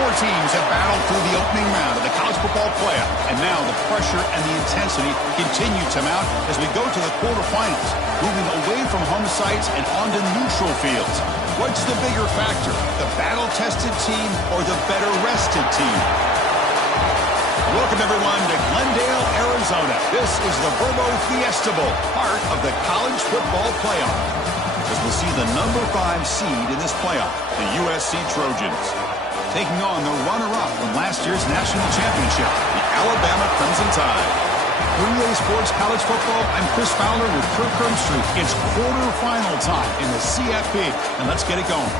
Four teams have battled through the opening round of the college football playoff, and now the pressure and the intensity continue to mount as we go to the quarterfinals, moving away from home sites and onto neutral fields. What's the bigger factor, the battle-tested team or the better-rested team? Welcome, everyone, to Glendale, Arizona. This is the Verbo Fiesta Bowl, part of the college football playoff, as we'll see the number 5 seed in this playoff, the USC Trojans, taking on the runner-up from last year's national championship, the Alabama Crimson Tide. For EA Sports College Football, I'm Chris Fowler with Kirk Herbstreit. It's quarterfinal time in the CFB, and let's get it going.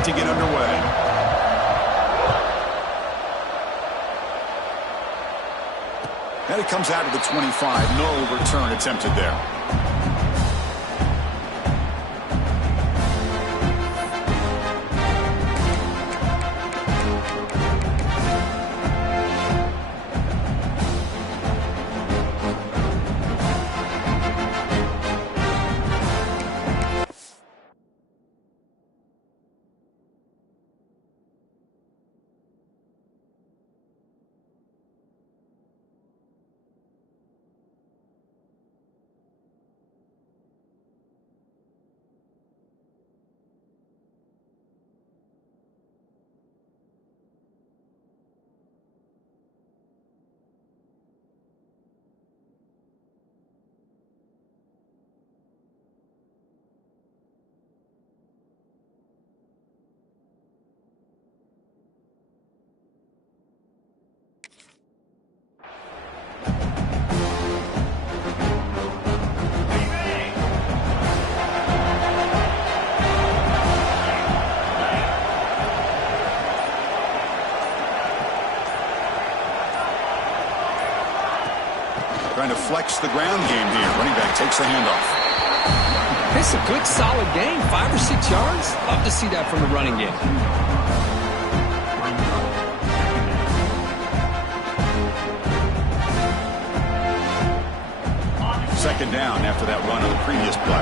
To get underway. And it comes out to the 25. No return attempted there. Trying to flex the ground game here. Running back takes the handoff. It's a good, solid game. 5 or 6 yards. Love to see that from the running game. Second down after that run on the previous play.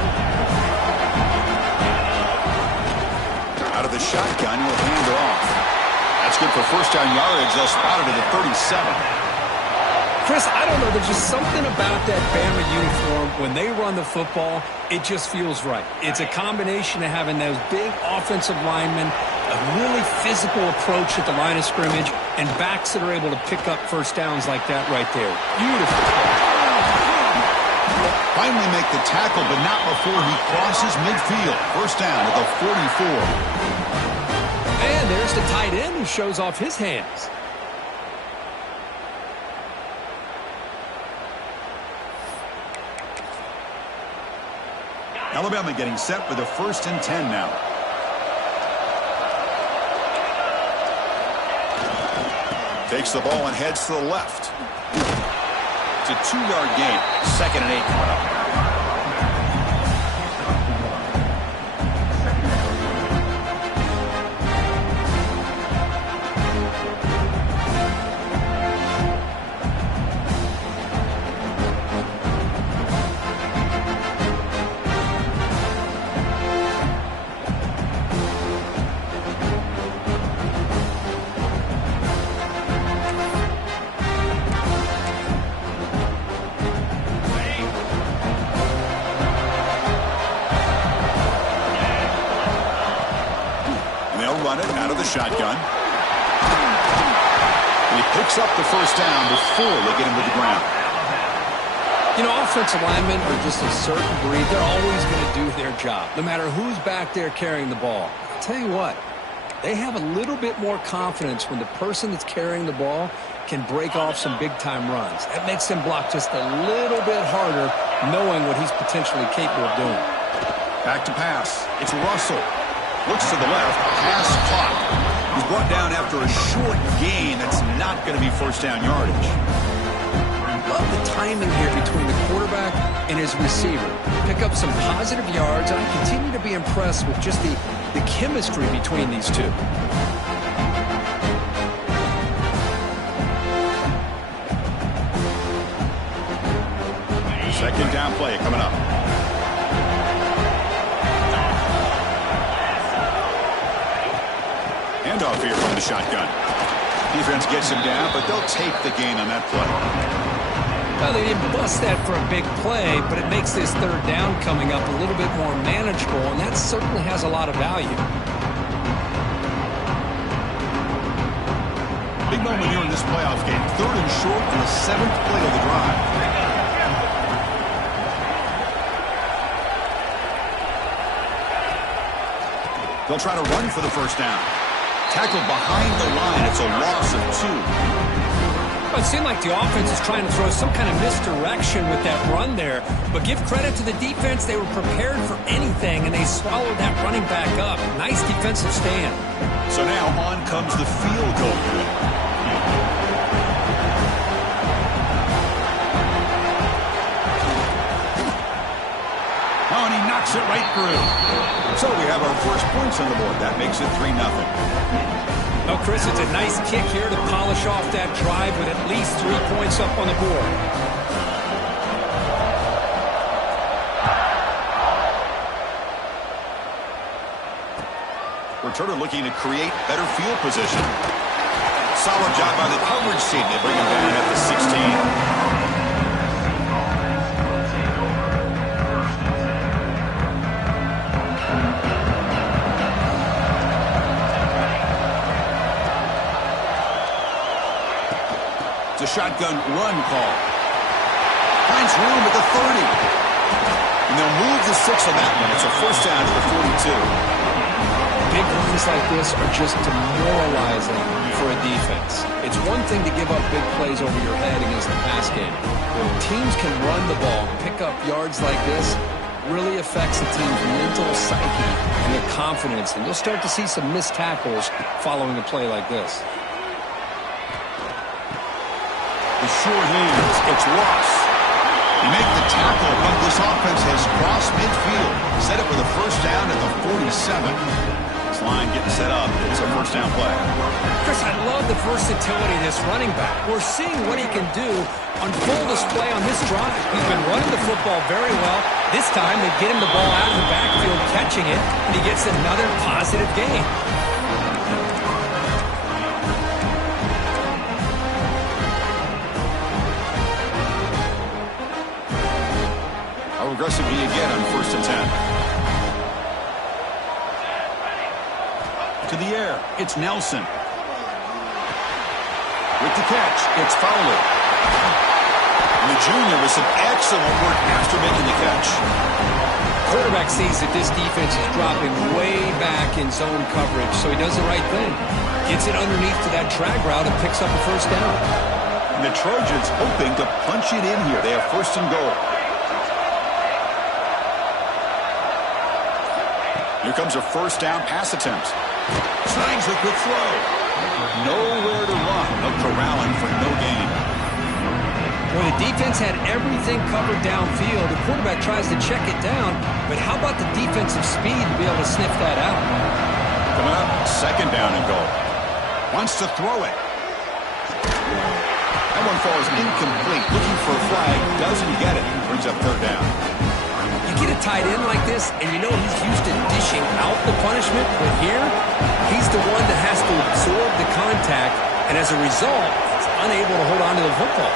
Out of the shotgun, he'll hand it off. That's good for first down yardage. They'll spot it at the 37. Chris, I don't know. There's just something about that Bama uniform. When they run the football, it just feels right. It's a combination of having those big offensive linemen, a really physical approach at the line of scrimmage, and backs that are able to pick up first downs like that right there. Beautiful. Finally make the tackle, but not before he crosses midfield. First down at the 44. And there's the tight end who shows off his hands. Alabama getting set with a 1st and 10 now. Takes the ball and heads to the left. It's a 2-yard gain. 2nd and 8 coming up. Run it out of the shotgun. And he picks up the first down before they get him to the ground. You know, offensive linemen are just a certain breed. They're always going to do their job, no matter who's back there carrying the ball. I'll tell you what, they have a little bit more confidence when the person that's carrying the ball can break off some big-time runs. That makes them block just a little bit harder, knowing what he's potentially capable of doing. Back to pass. It's Russell. Looks to the left. Pass caught. He's brought down after a short gain. That's not going to be first down yardage. Love the timing here between the quarterback and his receiver. Pick up some positive yards, and I continue to be impressed with just the chemistry between these two. Second down play coming up. Handoff here from the shotgun. Defense gets him down, but they'll take the gain on that play. Well, they didn't bust that for a big play, but it makes this third down coming up a little bit more manageable, and that certainly has a lot of value. Big moment here in this playoff game. Third and short on the 7th play of the drive. They'll try to run for the first down. Tackled behind the line. It's a loss of 2. Well, it seemed like the offense is trying to throw some kind of misdirection with that run there. But give credit to the defense. They were prepared for anything, and they swallowed that running back up. Nice defensive stand. So now on comes the field goal unit. Oh, and he knocks it right through. So we have our first points on the board. That makes it 3-0. Well, Chris, it's a nice kick here to polish off that drive with at least 3 points up on the board. Returner looking to create better field position. Solid job by the coverage team. They bring him down at the 16. It's a shotgun run call. Finds room at the 30. And they'll move the 6 on that one. It's a first down to the 42. Big runs like this are just demoralizing for a defense. It's one thing to give up big plays over your head against the pass game. When teams can run the ball and pick up yards like this, really affects the team's mental psyche and their confidence. And you'll start to see some missed tackles following a play like this. The short hands, it's Ross. You make the tackle, but this offense has crossed midfield. Set up with a first down at the 47. This line getting set up. It's a first down play. Chris, I love the versatility of this running back. We're seeing what he can do on full display on this drive. He's been running the football very well. This time they get him the ball out of the backfield, catching it, and he gets another positive gain. Aggressive he again on first and 10. To the air, it's Nelson. With the catch, it's Fowler. And the junior with some excellent work after making the catch. Quarterback sees that this defense is dropping way back in zone coverage, so he does the right thing. Gets it underneath to that drag route and picks up a first down. And the Trojans hoping to punch it in here. They have first and goal. Here comes a first down pass attempt. Slangs a quick throw. Nowhere to run. No corralling for no gain. Well, the defense had everything covered downfield. The quarterback tries to check it down, but how about the defensive speed to be able to sniff that out? Coming up, second down and goal. Wants to throw it. That one falls incomplete. Looking for a flag. Doesn't get it. Brings up third down. You get a tight end like this, and you know he's used to dishing out the punishment, but here, he's the one that has to absorb the contact, and as a result, he's unable to hold on to the football.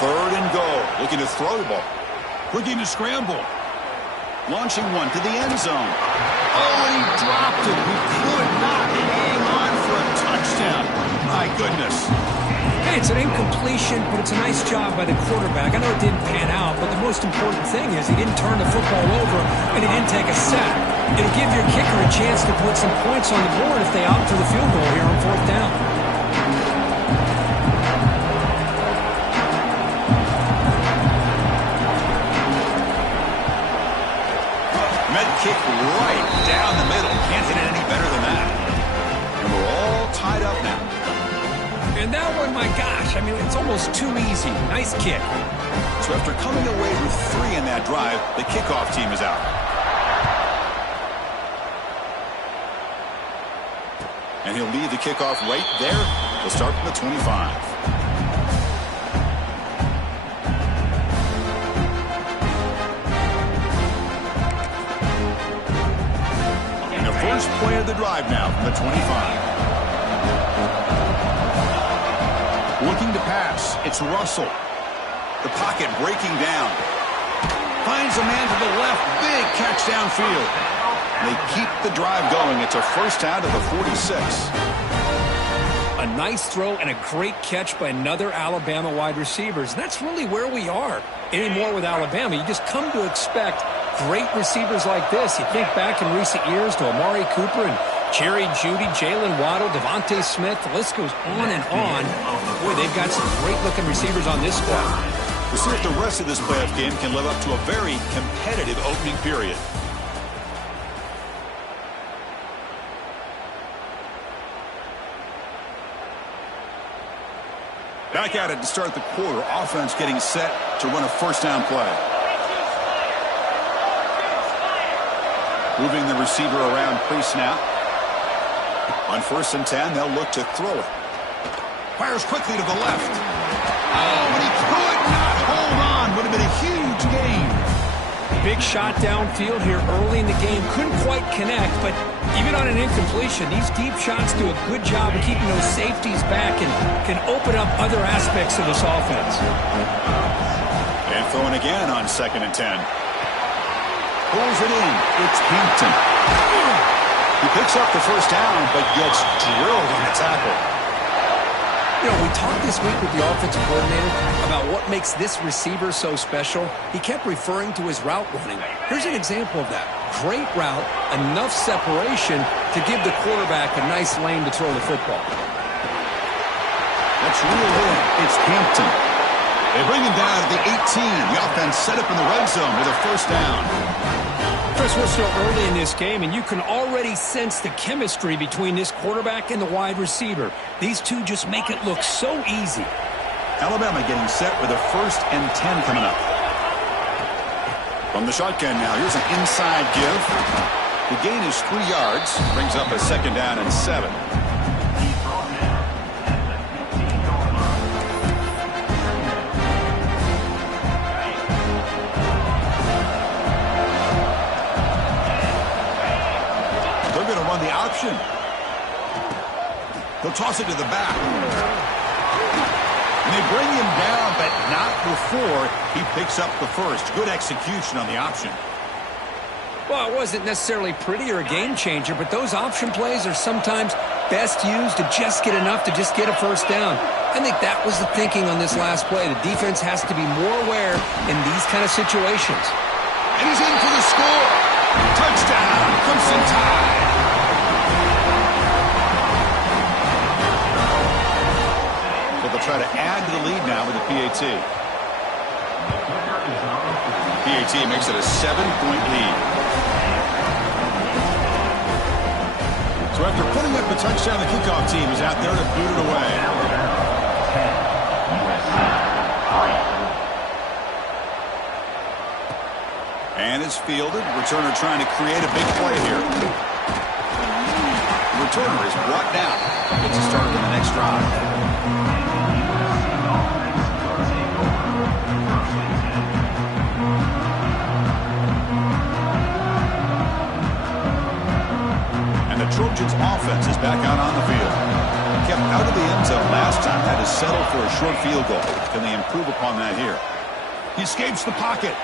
Third and goal. Looking to throw the ball. Looking to scramble. Launching one to the end zone. Oh, and he dropped it. He could not hang on for a touchdown. My goodness. Hey, it's an incompletion, but it's a nice job by the quarterback. I know it didn't pan out, but the most important thing is he didn't turn the football over and he didn't take a sack. It'll give your kicker a chance to put some points on the board if they opt for the field goal here on fourth down. Med kick right It's almost too easy. Nice kick. So after coming away with 3 in that drive, the kickoff team is out. And he'll leave the kickoff right there. He'll start from the 25. And the first play of the drive now from the 25. Looking to pass. It's Russell. The pocket breaking down. Finds a man to the left. Big catch downfield. They keep the drive going. It's a first down to the 46. A nice throw and a great catch by another Alabama wide receivers. And that's really where we are anymore with Alabama. You just come to expect great receivers like this. You think back in recent years to Amari Cooper and Jerry Jeudy, Jalen Waddle, Devontae Smith. The list goes on and on. Boy, they've got some great-looking receivers on this squad. We'll see if the rest of this playoff game can live up to a very competitive opening period. Back at it to start the quarter. Offense getting set to run a first down play. Moving the receiver around pre-snap. On 1st and 10, they'll look to throw it. Fires quickly to the left. Oh, and he could not hold on. Would have been a huge gain. Big shot downfield here early in the game. Couldn't quite connect, but even on an incompletion, these deep shots do a good job of keeping those safeties back and can open up other aspects of this offense. And throwing again on 2nd and 10. Pulls it in. It's Hampton. He picks up the first down, but gets drilled on the tackle. You know, we talked this week with the offensive coordinator about what makes this receiver so special. He kept referring to his route running. Here's an example of that. Great route, enough separation to give the quarterback a nice lane to throw the football. That's reeled in. It's Hampton. They bring him down to the 18. The offense set up in the red zone with a first down. Chris, we're still early in this game, and you can already sense the chemistry between this quarterback and the wide receiver. These two just make it look so easy. Alabama getting set with a 1st and 10 coming up. From the shotgun now, here's an inside give. The gain is 3 yards. Brings up a 2nd down and 7. The option. They'll toss it to the back. And they bring him down, but not before he picks up the first. Good execution on the option. Well, it wasn't necessarily pretty or a game changer, but those option plays are sometimes best used to just get enough to just get a first down. I think that was the thinking on this last play. The defense has to be more aware in these kind of situations. And he's in for the score. Touchdown, Crimson Tide. They'll try to add to the lead now with the PAT. PAT makes it a 7-point lead. So after putting up the touchdown, the kickoff team is out there to boot it away. And it's fielded. Returner trying to create a big play here. The returner is brought down. Gets a start in the next drive. Trojans offense is back out on the field. Kept out of the end zone last time, had to settle for a short field goal. Can they improve upon that here? He escapes the pocket.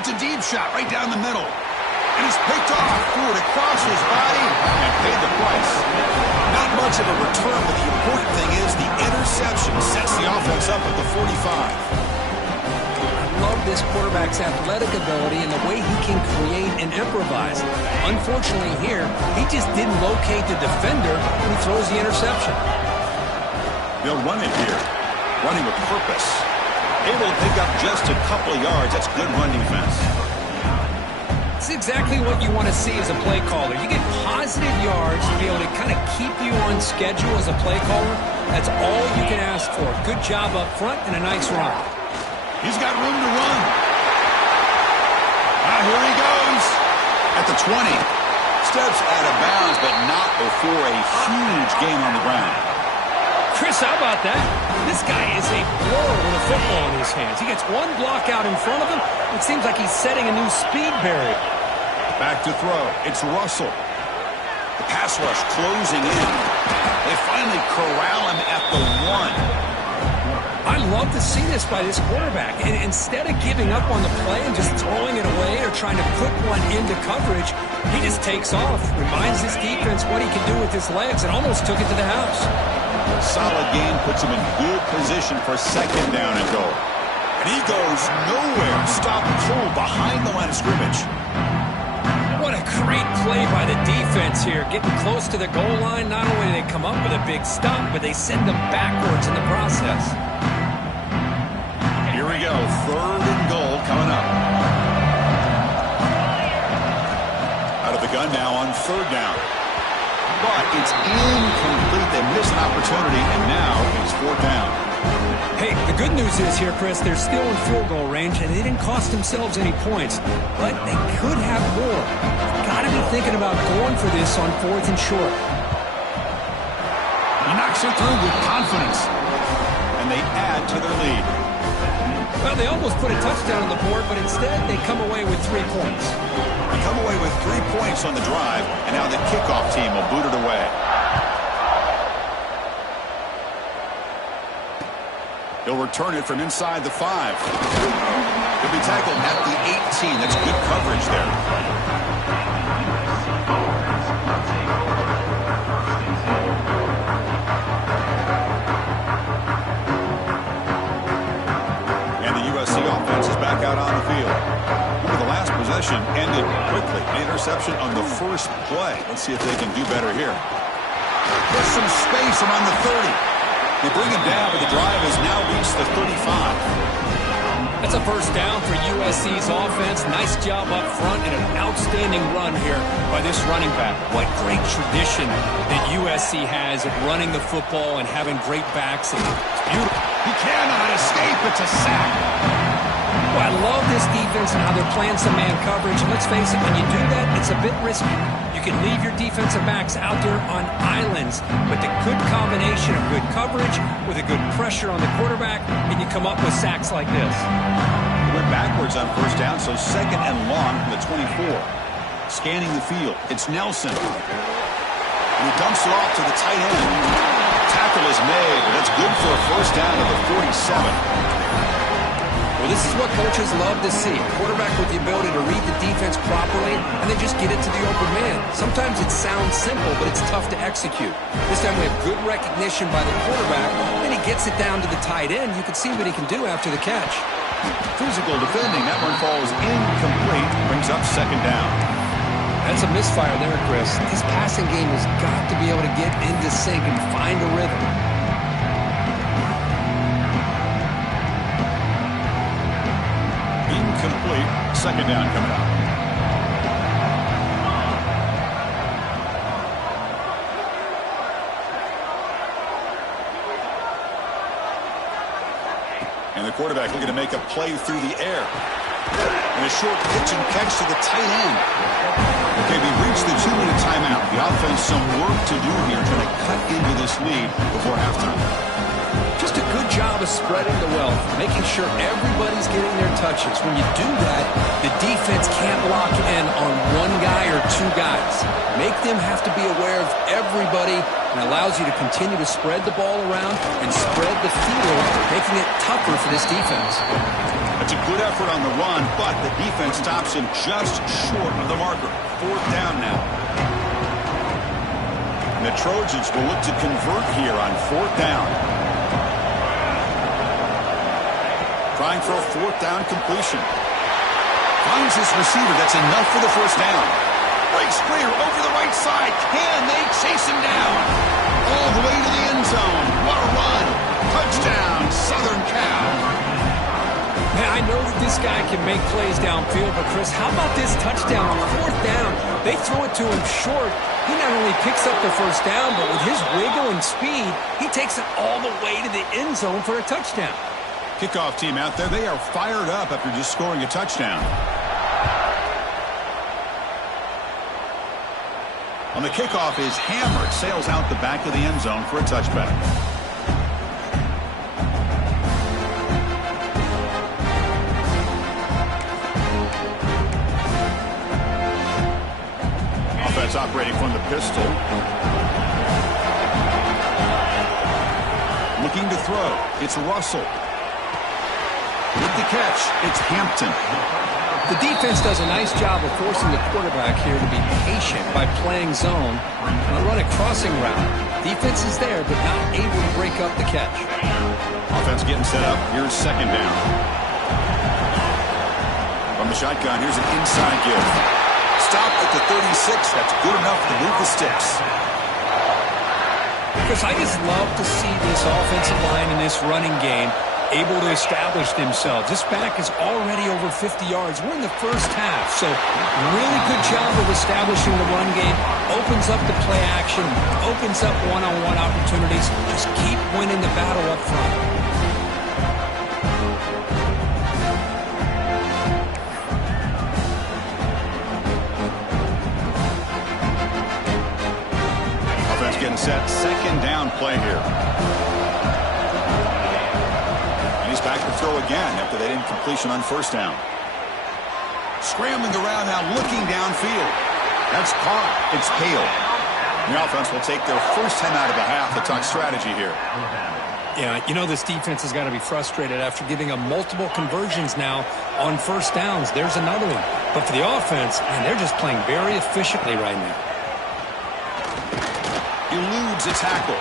It's a deep shot right down the middle. And it's picked off, threw it across his body, and paid the price. Not much of a return, but the important thing is the interception sets the offense up at the 45. Love this quarterback's athletic ability and the way he can create and improvise. Unfortunately here, he just didn't locate the defender when he throws the interception. They'll run it here. Running with purpose. Able to pick up just a couple of yards. That's good run defense. It's exactly what you want to see as a play caller. You get positive yards to be able to kind of keep you on schedule as a play caller. That's all you can ask for. Good job up front and a nice run. He's got room to run. Here he goes at the 20. Steps out of bounds, but not before a huge gain on the ground. Chris, how about that? This guy is a blower with a football in his hands. He gets one block out in front of him. It seems like he's setting a new speed barrier. Back to throw. It's Russell. The pass rush closing in. They finally corral him at the 1. I love to see this by this quarterback. And instead of giving up on the play and just throwing it away or trying to put one into coverage, he just takes off, reminds his defense what he can do with his legs, and almost took it to the house. Solid game puts him in good position for second down and goal. And he goes nowhere. Stop cold behind the line of scrimmage. What a great play by the defense here. Getting close to the goal line, not only do they come up with a big stop, but they send them backwards in the process. Here we go. Third and goal coming up. Out of the gun now on third down. But it's incomplete. They miss an opportunity, and now it's fourth down. Hey, the good news is here, Chris, they're still in field goal range, and they didn't cost themselves any points. But they could have more. Got to be thinking about going for this on fourth and short. He knocks it through with confidence. And they add to their lead. Well, they almost put a touchdown on the board, but instead they come away with 3 points. They come away with 3 points on the drive, and now the kickoff team will boot it away. He'll return it from inside the 5. He'll be tackled at the 18. That's good coverage there. And the USC offense is back out on the field. The last possession ended quickly. An interception on the first play. Let's see if they can do better here. There's some space around the 30. They bring him down, but the drive has now reached the 35. That's a first down for USC's offense. Nice job up front and an outstanding run here by this running back. What great tradition that USC has of running the football and having great backs. It's beautiful. He cannot escape. It's a sack. Well, I love this defense and how they're playing some man coverage. Let's face it, when you do that, it's a bit risky. You can leave your defensive backs out there on islands, but the good combination of good coverage with a good pressure on the quarterback, and you come up with sacks like this. He went backwards on first down, so second and long from the 24. Scanning the field, it's Nelson. And he dumps it off to the tight end. Tackle is made, but that's good for a first down at the 47. Well, this is what coaches love to see. A quarterback with the ability to read the defense properly and then just get it to the open man. Sometimes it sounds simple, but it's tough to execute. This time we have good recognition by the quarterback, and he gets it down to the tight end. You can see what he can do after the catch. Physical defending. That one falls incomplete. Brings up second down. That's a misfire there, Chris. This passing game has got to be able to get into sync and find a rhythm. Incomplete. Second down coming up. And the quarterback looking to make a play through the air. And a short pitch and catch to the tight end. Okay, we've reached the 2-minute timeout. The offense some work to do here, trying to cut into this lead before halftime. Just a good job of spreading the wealth, making sure everybody's getting their touches. When you do that, the defense can't lock in on one guy or two guys. Make them have to be aware of everybody, and allows you to continue to spread the ball around and spread the field, making it tougher for this defense. That's a good effort on the run, but the defense stops him just short of the marker. Fourth down now. And the Trojans will look to convert here on fourth down. Trying for a fourth down completion. Finds his receiver. That's enough for the first down. Breaks clear over the right side. Can they chase him down? All the way to the end zone. What a run. Touchdown, Southern Cal. Man, I know that this this guy can make plays downfield, but Chris, how about this touchdown on 4th down? They throw it to him short. He not only picks up the first down, but with his wiggle and speed, he takes it all the way to the end zone for a touchdown. Kickoff team out there, they are fired up after just scoring a touchdown. On the kickoff is hammered, sails out the back of the end zone for a touchback. Offense operating from the pistol. Looking to throw. It's Russell. With the catch, it's Hampton. The defense does a nice job of forcing the quarterback here to be patient by playing zone and run a crossing route. Defense is there, but not able to break up the catch. Offense getting set up. Here's 2nd down. From the shotgun, here's an inside give. Stop at the 36. That's good enough to move the sticks. Because I just love to see this offensive line in this running game able to establish themselves. This back is already over 50 yards. We're in the first half, so really good job of establishing the run game. Opens up the play action, opens up one-on-one opportunities. Just keep winning the battle up front. Getting set, 2nd down play here. And he's back to throw again after that incompletion on 1st down. Scrambling around now, looking downfield. That's caught. It's Hale. The offense will take their first 10 out of the half to talk strategy here. Yeah, you know this defense has got to be frustrated after giving them multiple conversions now on 1st downs. There's another one. But for the offense, man, they're just playing very efficiently right now. Eludes a tackle.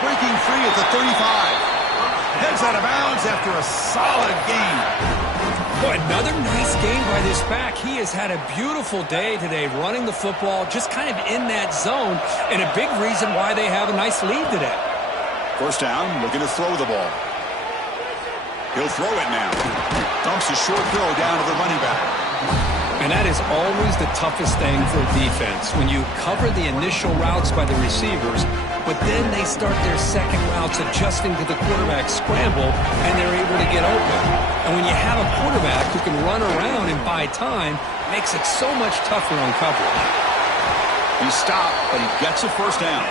Breaking free at the 35. Heads out of bounds after a solid gain. Boy, another nice game by this back. He has had a beautiful day today running the football, just kind of in that zone, and a big reason why they have a nice lead today. 1st down, looking to throw the ball. He'll throw it now. Dumps a short throw down to the running back. And that is always the toughest thing for a defense, when you cover the initial routes by the receivers, but then they start their second routes adjusting to the quarterback scramble, and they're able to get open. And when you have a quarterback who can run around and buy time, it makes it so much tougher on coverage. He stopped, but he gets a 1st down.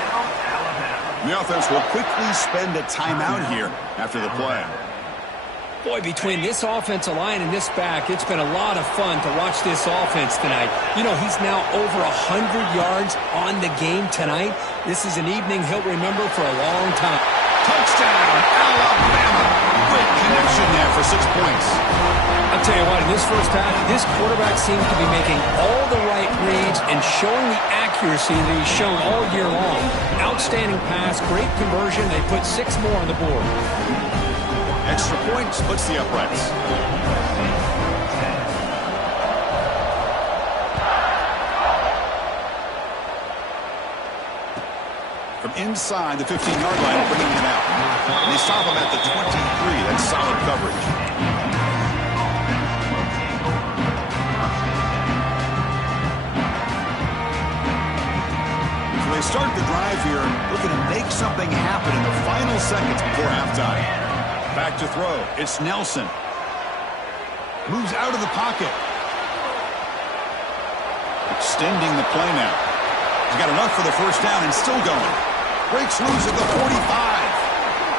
The offense will quickly spend a timeout here after the play. Boy, between this offensive line and this back, it's been a lot of fun to watch this offense tonight. You know, he's now over 100 yards on the game tonight. This is an evening he'll remember for a long time. Touchdown, Alabama. Great connection there for 6 points. I'll tell you what, in this first half, this quarterback seems to be making all the right reads and showing the accuracy that he's shown all year long. Outstanding pass, great conversion. They put 6 more on the board. Extra point splits the uprights. From inside the 15-yard line, bringing it out. And they stop him at the 23. That's solid coverage. So they start the drive here, looking to make something happen in the final seconds before halftime. Back to throw. It's Nelson. Moves out of the pocket. Extending the play now. He's got enough for the 1st down and still going. Breaks loose at the 45.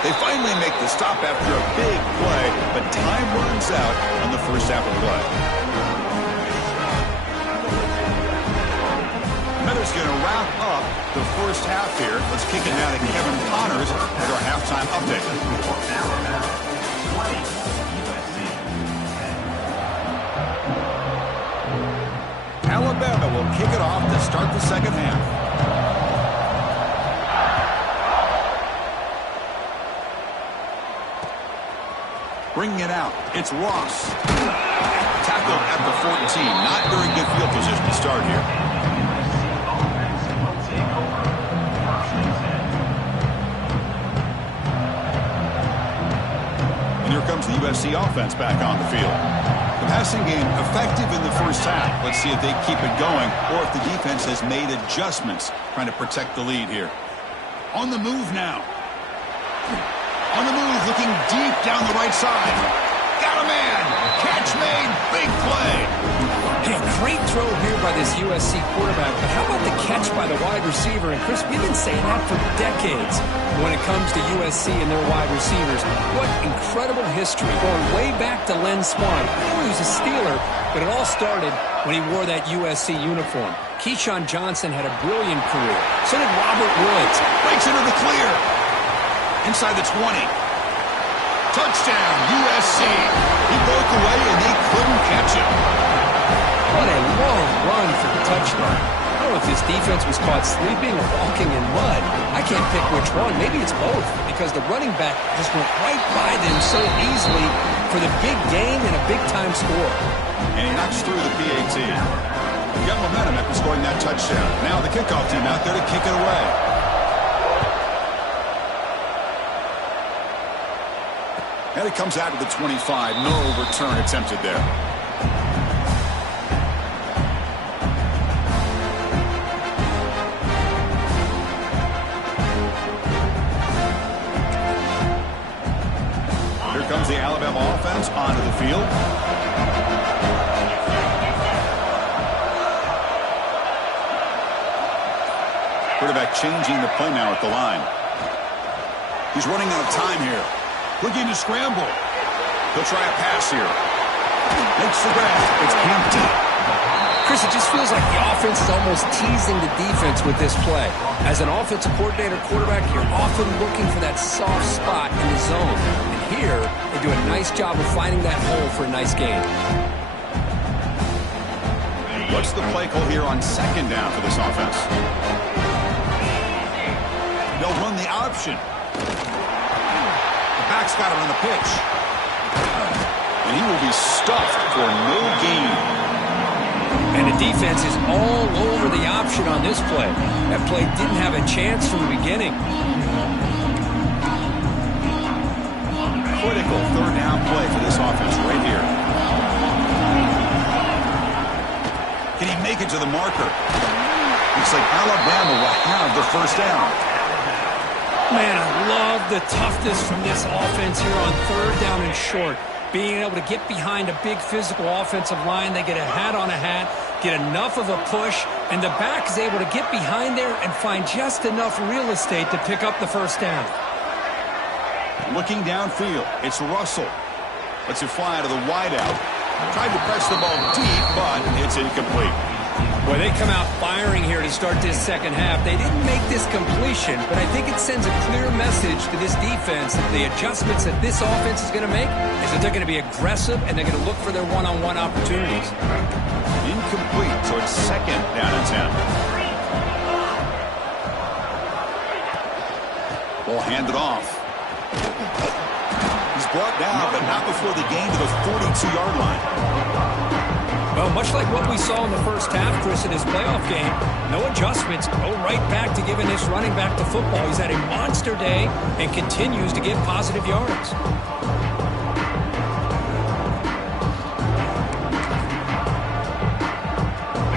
They finally make the stop after a big play, but time runs out on the first half of play. Meadows going to wrap up the first half here. Let's kick it now to Kevin Connors with our halftime update. Alabama will kick it off to start the second half. Bringing it out, it's Ross. Tackled at the 14. Not very good field position to start here. And here comes the USC offense back on the field. The passing game effective in the first half. Let's see if they keep it going or if the defense has made adjustments trying to protect the lead here. On the move now. On the move, looking deep down the right side. Got a man. Catch made. Big play. Hey, great throw here by this USC quarterback, but how about the catch by the wide receiver? And Chris, we've been saying that for decades when it comes to USC and their wide receivers. What incredible history, going way back to Len Swan. I know he was a Steeler, but it all started when he wore that USC uniform. Keyshawn Johnson had a brilliant career. So did Robert Woods. Breaks into the clear. Inside the 20. Touchdown, USC. He broke away and they couldn't catch him. What a long run for the touchdown. I don't know if this defense was caught sleeping or walking in mud. I can't pick which one. Maybe it's both, because the running back just went right by them so easily for the big gain and a big-time score. And he knocks through the PAT. He got momentum after scoring that touchdown. Now the kickoff team out there to kick it away. And it comes out to the 25. No return attempted there. Here comes the Alabama offense onto the field. Quarterback changing the play now at the line. He's running out of time here. Looking to scramble. He'll try a pass here. Makes the grab. It's empty. Chris, it just feels like the offense is almost teasing the defense with this play. As an offensive coordinator quarterback, you're often looking for that soft spot in the zone. And here, they do a nice job of finding that hole for a nice gain. What's the play call here on second down for this offense? They'll run the option. The back's got him on the pitch. And he will be stuffed for no gain. And the defense is all over the option on this play. That play didn't have a chance from the beginning. Critical third down play for this offense right here. Can he make it to the marker? Looks like Alabama will have the first down. Man, I love the toughness from this offense here on third down and short. Being able to get behind a big physical offensive line. They get a hat on a hat, get enough of a push, and the back is able to get behind there and find just enough real estate to pick up the first down. Looking downfield, it's Russell. Lets it fly to the wideout. Tried to press the ball deep, but it's incomplete. Well, they come out firing here to start this second half. They didn't make this completion, but I think it sends a clear message to this defense that the adjustments that this offense is going to make is that they're going to be aggressive and they're going to look for their one-on-one opportunities. Incomplete, so it's second down and 10. Ball handed off. He's brought down, but not before the gain to the 42-yard line. Well, much like what we saw in the first half, Chris, in his playoff game, no adjustments, go right back to giving this running back to football. He's had a monster day and continues to get positive yards.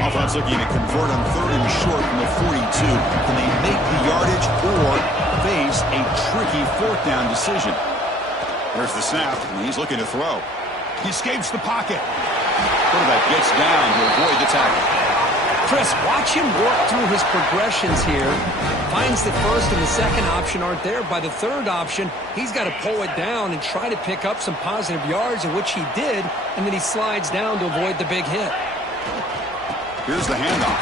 Offense looking to convert on third and short from the 42. Can they make the yardage or face a tricky fourth down decision? There's the snap, and he's looking to throw. He escapes the pocket. Quarterback gets down to avoid the tackle. Chris, watch him work through his progressions here. Finds the first and the second option aren't there. By the third option, he's got to pull it down and try to pick up some positive yards, in which he did, and then he slides down to avoid the big hit. Here's the handoff.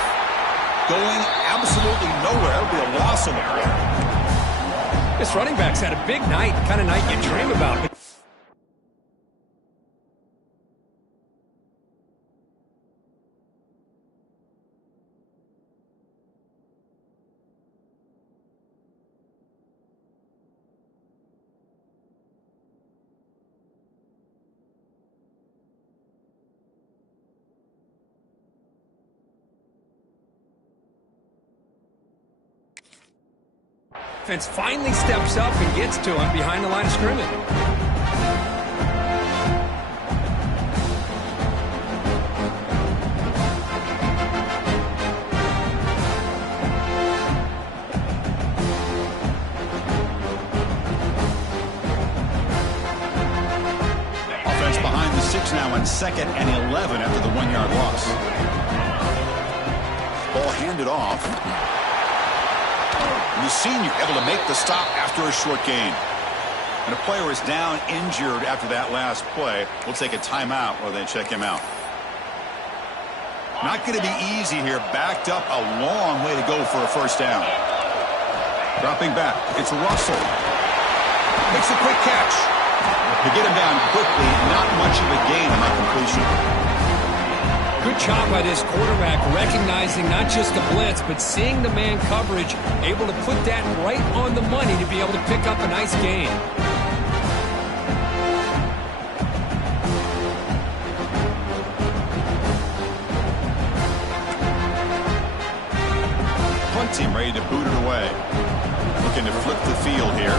Going absolutely nowhere. It'll be a loss on the play. This running back's had a big night, the kind of night you dream about. Defense finally steps up and gets to him behind the line of scrimmage. Bucs now on 2nd and 11 after the 1-yard loss. Ball handed off. And the senior able to make the stop after a short gain. And a player is down injured after that last play. We'll take a timeout while they check him out. Not going to be easy here. Backed up a long way to go for a first down. Dropping back. It's Russell. Makes a quick catch. To get him down quickly, not much of a gain on that completion. Good job by this quarterback recognizing not just the blitz, but seeing the man coverage, able to put that right on the money to be able to pick up a nice gain. Punt team ready to boot it away. Looking to flip the field here.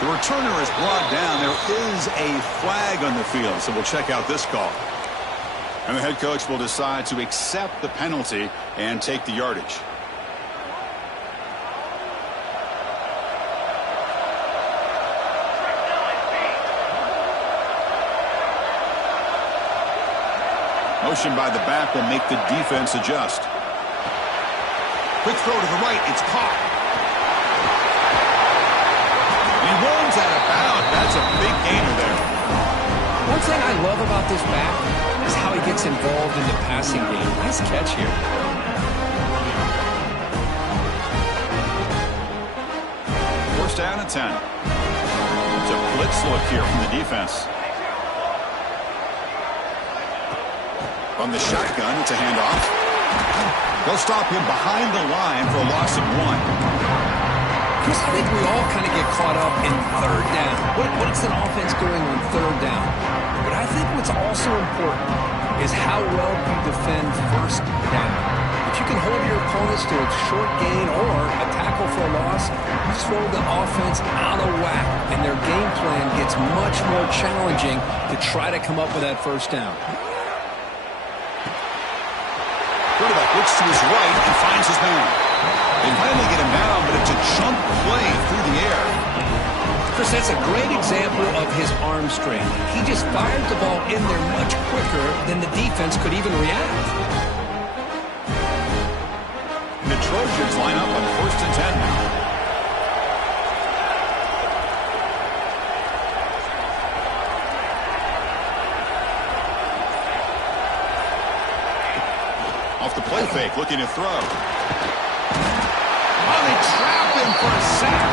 The returner is brought down. There is a flag on the field, so we'll check out this call. And the head coach will decide to accept the penalty and take the yardage. Motion by the back will make the defense adjust. Quick throw to the right. It's caught. He runs out of bounds. That's a big gainer there. One thing I love about this back is how he gets involved in the passing game. Nice catch here. First down and 10. It's a blitz look here from the defense. From the shotgun, it's a handoff. They'll stop him behind the line for a loss of 1. Chris, I think we all kind of get caught up in third down. What's an offense doing on third down? But I think what's also important is how well you defend first down. If you can hold your opponents to a short gain or a tackle for a loss, you throw the offense out of whack, and their game plan gets much more challenging to try to come up with that first down. Quarterback looks to his right and finds his man. They finally get him down, but it's a chunk play through the air. Chris, that's a great example of his arm strength. He just fired the ball in there much quicker than the defense could even react. And the Trojans line up on 1st and 10 now. Off the play fake, looking to throw. Oh, they trap him for a sack.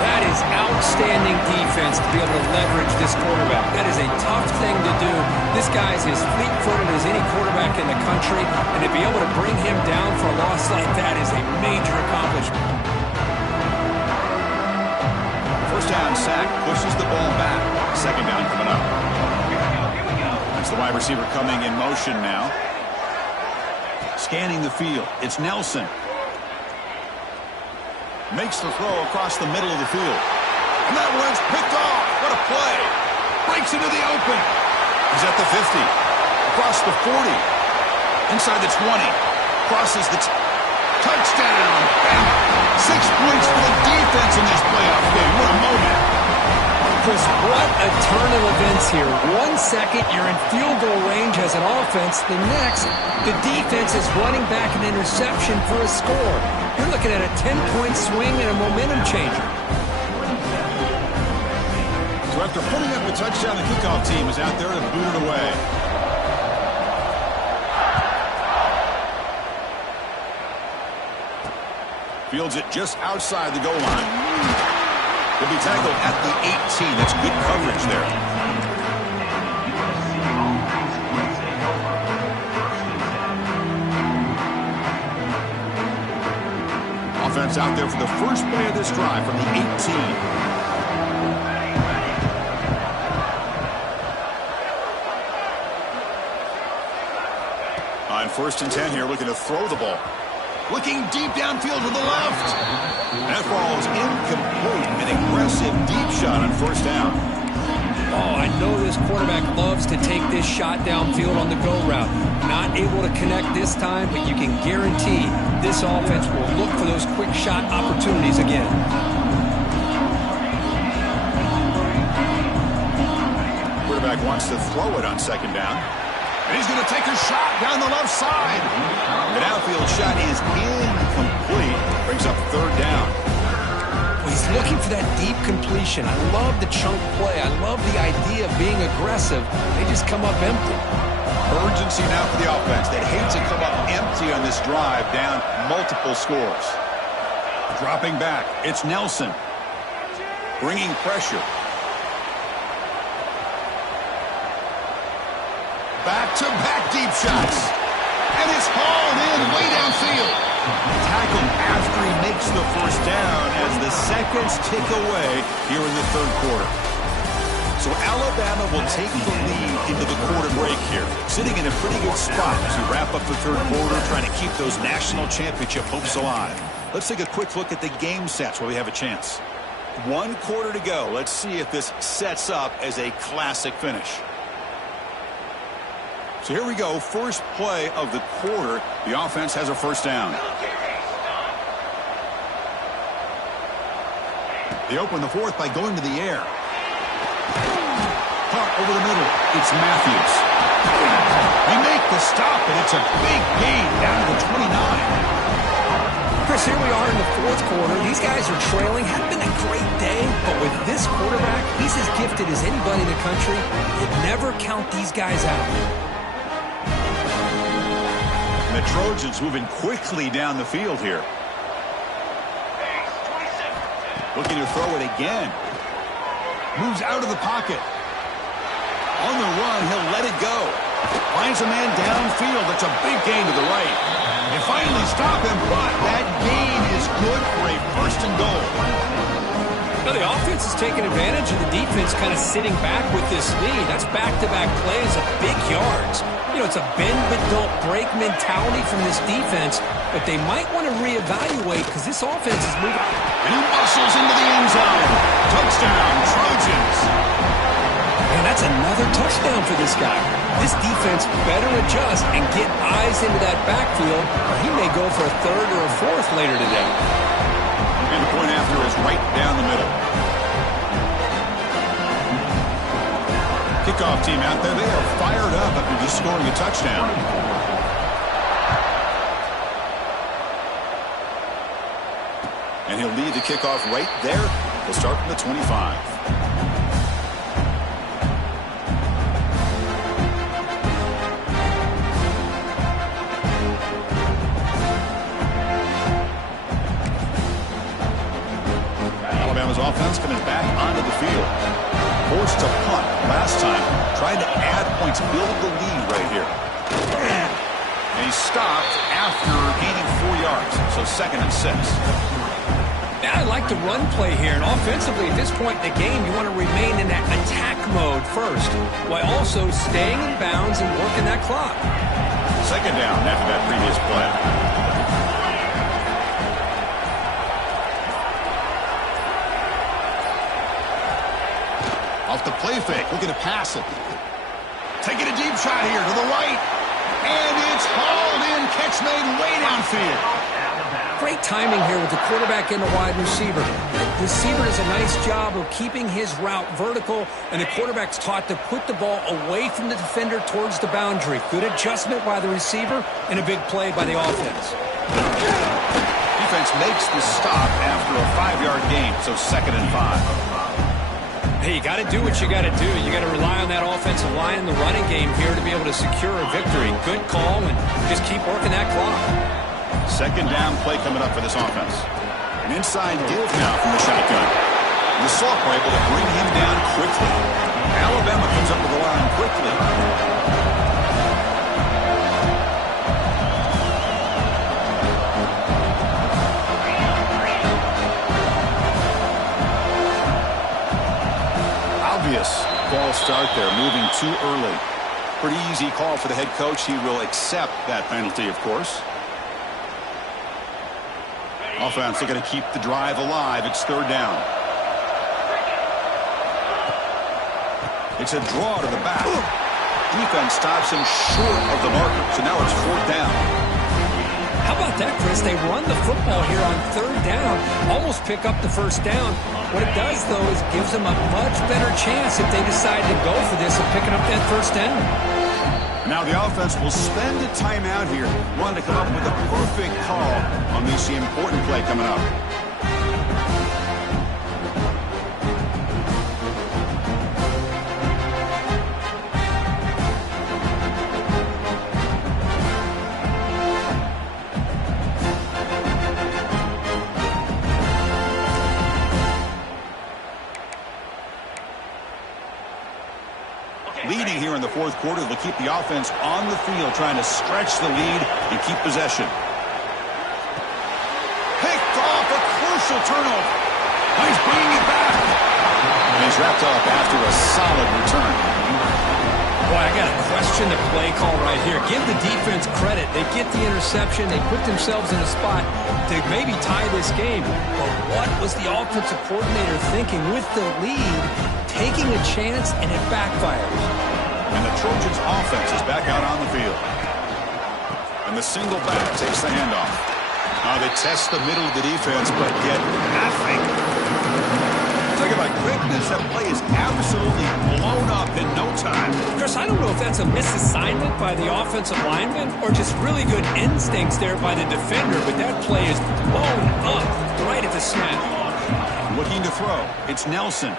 That is outstanding defense to be able to leverage this quarterback. That is a tough thing to do. This guy is as fleet-footed as any quarterback in the country, and to be able to bring him down for a loss like that is a major accomplishment. First down sack pushes the ball back. Second down coming up. That's the wide receiver coming in motion now. Scanning the field. It's Nelson. Makes the throw across the middle of the field. And that one's picked off. What a play. Breaks into the open. He's at the 50. Across the 40. Inside the 20. Crosses the touchdown. 6 points for the defense in this playoff game. What a moment. Chris, what a turn of events here. 1 second, you're in field goal range as an offense. The next, the defense is running back an interception for a score. You're looking at a 10-point swing and a momentum changer. So after putting up a touchdown, the kickoff team is out there to boot it away. Fields it just outside the goal line. Will be tackled at the 18. That's good coverage there. Offense out there for the first play of this drive from the 18. On 1st and 10 here, looking to throw the ball. Looking deep downfield to the left. That ball is incomplete. An aggressive deep shot on 1st down. Oh, I know this quarterback loves to take this shot downfield on the go route. Not able to connect this time, but you can guarantee this offense will look for those quick shot opportunities again. Quarterback wants to throw it on second down. And he's going to take a shot down the left side. The downfield shot is incomplete. Brings up third down. He's looking for that deep completion. I love the chunk play. I love the idea of being aggressive. They just come up empty. Urgency now for the offense. They'd hate to come up empty on this drive, down multiple scores. Dropping back. It's Nelson. Bringing pressure. Back-to-back deep shots. And it's hauled in way downfield. Tackled after he makes the first down as the seconds tick away here in the third quarter. So Alabama will take the lead into the quarter break here, sitting in a pretty good spot as we wrap up the third quarter, trying to keep those national championship hopes alive. Let's take a quick look at the game sets while we have a chance. 1 quarter to go. Let's see if this sets up as a classic finish. So here we go, first play of the quarter. The offense has a first down. They open the fourth by going to the air. Caught over the middle. It's Matthews. They make the stop, and it's a big gain down to the 29. Chris, here we are in the fourth quarter. These guys are trailing. Hadn't been a great day, but with this quarterback, he's as gifted as anybody in the country. You'd never count these guys out. The Trojans moving quickly down the field here. Looking to throw it again. Moves out of the pocket. On the run, he'll let it go. Finds a man downfield. That's a big gain to the right. They finally stop him, but that gain is good for a first and goal. Now the offense is taking advantage of the defense kind of sitting back with this lead. That's back-to-back plays of big yards. You know, it's a bend-but-don't-break mentality from this defense, but they might want to reevaluate because this offense is moving. And he muscles into the end zone. Touchdown, Trojans. Man, that's another touchdown for this guy. This defense better adjust and get eyes into that backfield, or he may go for a third or a fourth later today. And the point after is right down the middle. Kickoff team out there. They are fired up after just scoring a touchdown. And he'll lead the kickoff right there. He'll start from the 25. Alabama's offense coming back onto the field. Forced to punt last time. Trying to add points, build the lead right here. And he stopped after gaining 4 yards. So 2nd and 6. Now I like the run play here, and offensively at this point in the game, you want to remain in that attack mode first, while also staying in bounds and working that clock. 2nd down after that previous play. Off the play fake, looking to pass it. Taking a deep shot here to the right. And it's hauled in, catch made way downfield. Great timing here with the quarterback and the wide receiver. The receiver does a nice job of keeping his route vertical, and the quarterback's taught to put the ball away from the defender towards the boundary. Good adjustment by the receiver and a big play by the offense. Defense makes the stop after a 5-yard gain, so 2nd and 5. Hey, you got to do what you got to do. You got to rely on that offensive line in the running game here to be able to secure a victory. Good call, and just keep working that clock. 2nd down play coming up for this offense. An inside give now from the shotgun. The Salk were able to bring him down quickly. Alabama comes up with the line quickly. Obvious false start there, moving too early. Pretty easy call for the head coach. He will accept that penalty, of course. Offense looking to keep the drive alive. It's 3rd down. It's a draw to the back. Defense stops him short of the marker, so now it's 4th down. How about that, Chris? They run the football here on 3rd down, almost pick up the 1st down. What it does, though, is gives them a much better chance if they decide to go for this of picking up that 1st down. Now the offense will spend a timeout here, wanting to come up with a perfect call on this important play coming up. Leading here in the 4th quarter, they'll keep the offense on the field, trying to stretch the lead and keep possession. Picked off, a crucial turnover. He's bringing it back. And he's wrapped up after a solid return. Boy, I got to question the play call right here. Give the defense credit. They get the interception. They put themselves in a spot to maybe tie this game. But what was the offensive coordinator thinking with the lead, taking a chance, and it backfires? And the Trojans' offense is back out on the field. And the single back takes the handoff. They test the middle of the defense, but get nothing. Talk about quickness. That play is absolutely blown up in no time. Chris, I don't know if that's a misassignment by the offensive lineman or just really good instincts there by the defender, but that play is blown up right at the snap. Looking to throw. It's Nelson.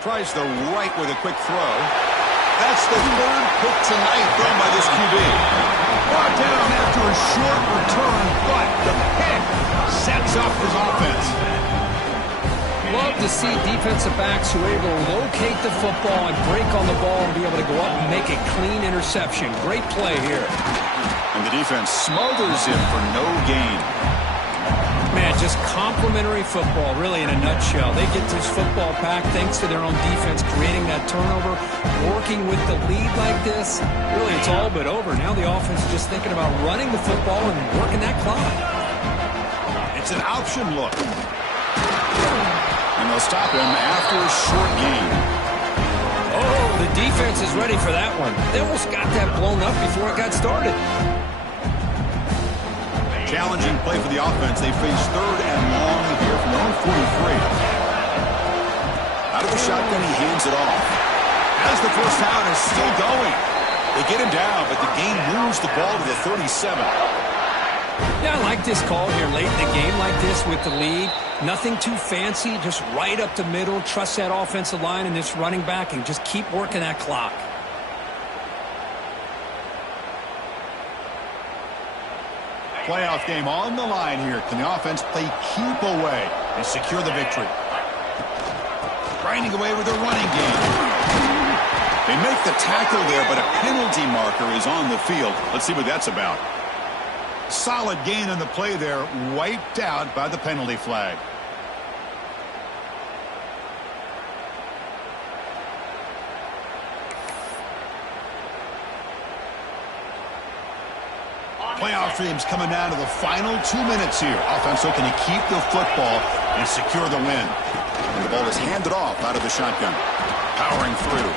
Tries the right with a quick throw. That's the 3rd pick tonight thrown by this QB. Brought down after a short return, but the pick sets up his offense. Love to see defensive backs who are able to locate the football and break on the ball and be able to go up and make a clean interception. Great play here. And the defense smothers him for no gain. Man, just complimentary football, really, in a nutshell. They get this football back thanks to their own defense, creating that turnover, working with the lead like this. Really, it's all but over. Now the offense is just thinking about running the football and working that clock. It's an option look. And they'll stop him after a short gain. Oh, the defense is ready for that one. They almost got that blown up before it got started. Challenging play for the offense. They face 3rd and long here from their own 43. Out of the shotgun, he hands it off. As the 1st down is still going. They get him down, but the game moves the ball to the 37. Yeah, I like this call here late in the game like this with the lead. Nothing too fancy, just right up the middle. Trust that offensive line and this running back and just keep working that clock. Playoff game on the line here. Can the offense play keep away and secure the victory? Grinding away with their running game. They make the tackle there, but a penalty marker is on the field. Let's see what that's about. Solid gain on the play there, wiped out by the penalty flag. Playoff dreams coming down to the final 2 minutes here. Offense looking to keep the football and secure the win. And the ball is handed off out of the shotgun. Powering through.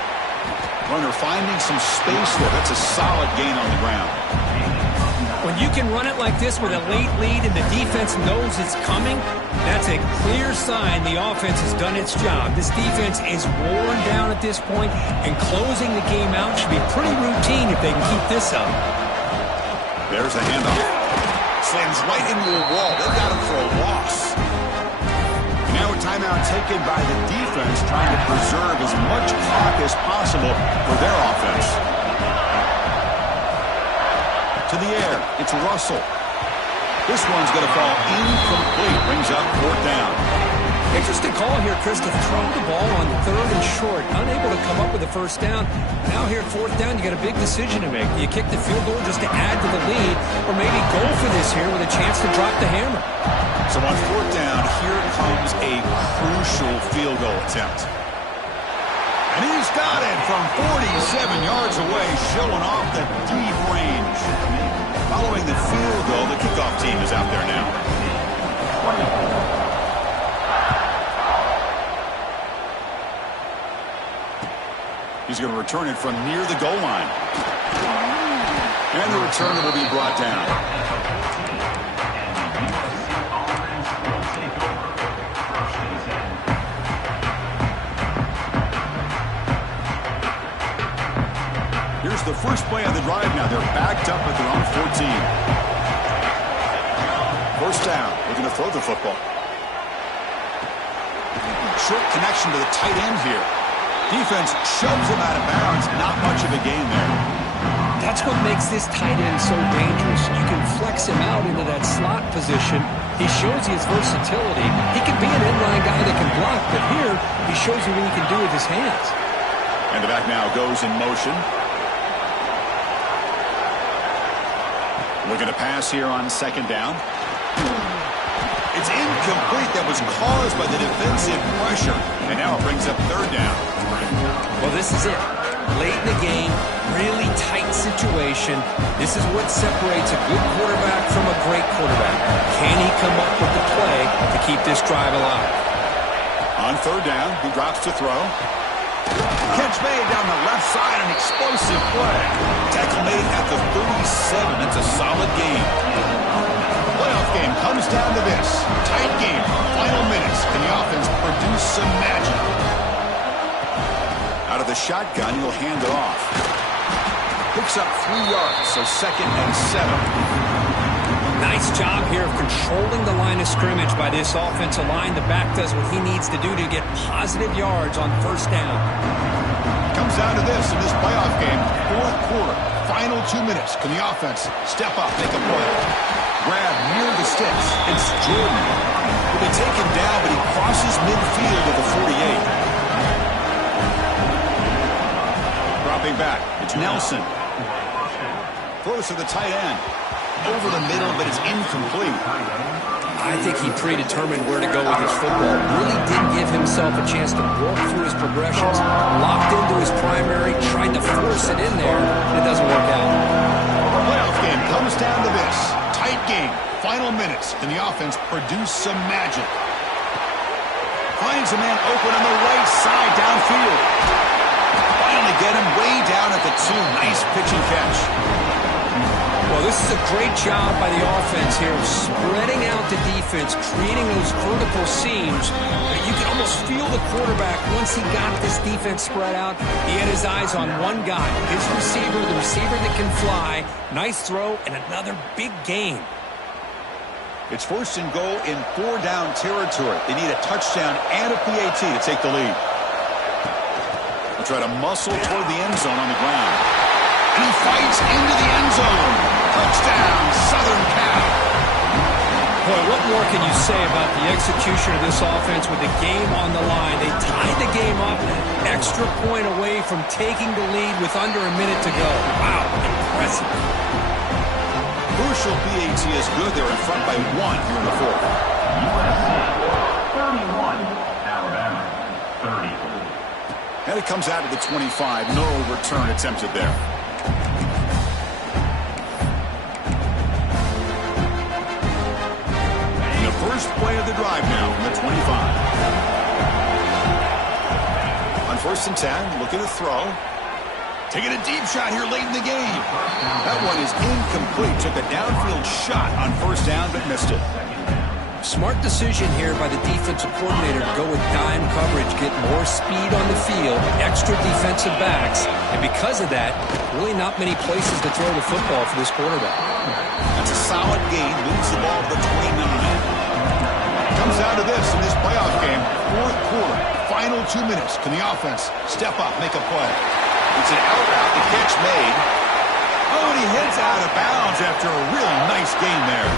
Runner finding some space there. That's a solid gain on the ground. When you can run it like this with a late lead and the defense knows it's coming, that's a clear sign the offense has done its job. This defense is worn down at this point, and closing the game out should be pretty routine if they can keep this up. There's the handoff. Slams right into a wall. They've got him for a loss. Now a timeout taken by the defense, trying to preserve as much clock as possible for their offense. To the air, it's Russell. This one's going to fall incomplete. Brings up 4th down. Interesting call here, Chris, to throw the ball on 3rd and short. Unable to come up with a 1st down. Now here at 4th down, you got a big decision to make. Do you kick the field goal just to add to the lead, or maybe go for this here with a chance to drop the hammer? So on 4th down, here comes a crucial field goal attempt. And he's got it from 47 yards away, showing off the deep range. Following the field goal, the kickoff team is out there now. He's going to return it from near the goal line. And the return will be brought down. Here's the first play of the drive now. They're backed up at their own 14. First down. Looking to throw the football. Short connection to the tight end here. Defense shoves him out of bounds. Not much of a gain there. That's what makes this tight end so dangerous. You can flex him out into that slot position. He shows you his versatility. He can be an inline guy that can block, but here he shows you what he can do with his hands. And the back now goes in motion. Looking to pass here on second down. It's incomplete. That was caused by the defensive pressure. And now it brings up third down. Well, this is it. Late in the game, really tight situation. This is what separates a good quarterback from a great quarterback. Can he come up with the play to keep this drive alive? On third down, he drops to throw. Catch made down the left side, an explosive play. Tackle made at the 37. That's a solid game. Playoff game comes down to this. Tight game, final minutes. Can the offense produce some magic? Out of the shotgun, he'll hand it off. Picks up 3 yards, so second and 7. Nice job here of controlling the line of scrimmage by this offensive line. The back does what he needs to do to get positive yards on first down. Comes down to this in this playoff game. Fourth quarter, final 2 minutes. Can the offense step up, make a play? Grab near the sticks. It's Jordan. He'll be taken down, but he crosses midfield at the 48. Dropping back, it's Nelson. Throws to the tight end. Over the middle, but it's incomplete. I think he predetermined where to go with his football. Really didn't give himself a chance to work through his progressions. Locked into his primary, tried to force it in there, and it doesn't work out. The playoff game comes down to this. Tight game, final minutes. Can the offense produce some magic? Finds a man open on the right side downfield. Finally get him way down at the 2. Nice pitch and catch. Well, this is a great job by the offense here of spreading out the defense, creating those vertical seams. You can almost feel the quarterback once he got this defense spread out. He had his eyes on one guy, his receiver, the receiver that can fly. Nice throw and another big gain. It's first and goal in 4-down territory. They need a touchdown and a PAT to take the lead. They'll try to muscle toward the end zone on the ground. And he fights into the end zone. Touchdown, Southern Cal. Boy, what more can you say about the execution of this offense with the game on the line? They tied the game up, extra point away from taking the lead with under a minute to go. Wow, impressive. Crucial PAT is good. They're in front by 1 here in the fourth. USC 31, Alabama 30. And it comes out to the 25. No return attempted there. First play of the drive now from the 25. On first and 10, looking to throw. Taking a deep shot here late in the game. That one is incomplete. Took a downfield shot on first down, but missed it. Smart decision here by the defensive coordinator to go with dime coverage, get more speed on the field, extra defensive backs, and because of that, really not many places to throw the football for this quarterback. That's a solid gain. Moves the ball to the 29. Comes down to this in this playoff game. Fourth quarter, final 2 minutes. Can the offense step up, make a play? It's an out route, the catch made. Oh, and he heads out of bounds after a really nice gain there.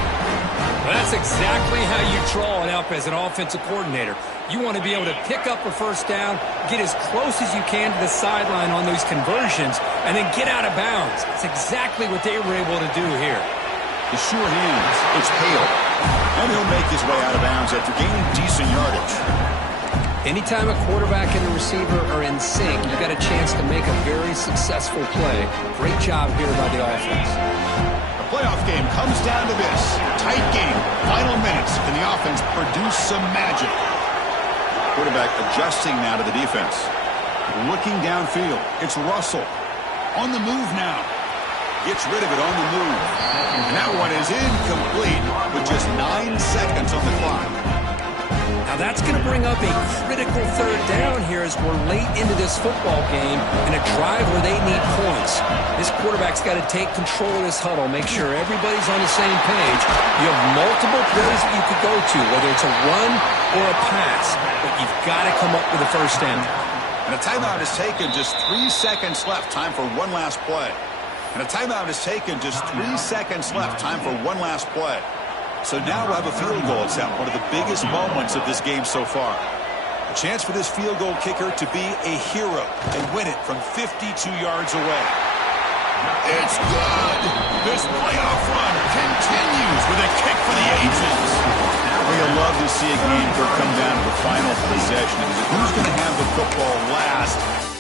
Well, that's exactly how you draw it up as an offensive coordinator. You want to be able to pick up a first down, get as close as you can to the sideline on those conversions, and then get out of bounds. That's exactly what they were able to do here. The sure hands, it's Hale. And he'll make his way out of bounds after gaining decent yardage. Anytime a quarterback and a receiver are in sync, you got a chance to make a very successful play. Great job here by the offense. The playoff game comes down to this. Tight game, final minutes. Can the offense produce some magic? Quarterback adjusting now to the defense. Looking downfield, it's Russell. On the move now. Gets rid of it on the move. And that one is incomplete with just 9 seconds on the clock. Now that's going to bring up a critical third down here as we're late into this football game in a drive where they need points. This quarterback's got to take control of this huddle, make sure everybody's on the same page. You have multiple plays that you could go to, whether it's a run or a pass, but you've got to come up with a first down. And a timeout is taken, just 3 seconds left, time for one last play. And a timeout is taken, just 3 seconds left, time for one last play. So now we'll have a field goal attempt, one of the biggest moments of this game so far. A chance for this field goal kicker to be a hero and win it from 52 yards away. It's good. This playoff run continues with a kick for the ages. We'd love to see a game come down to the final possession. Who's going to have the football last?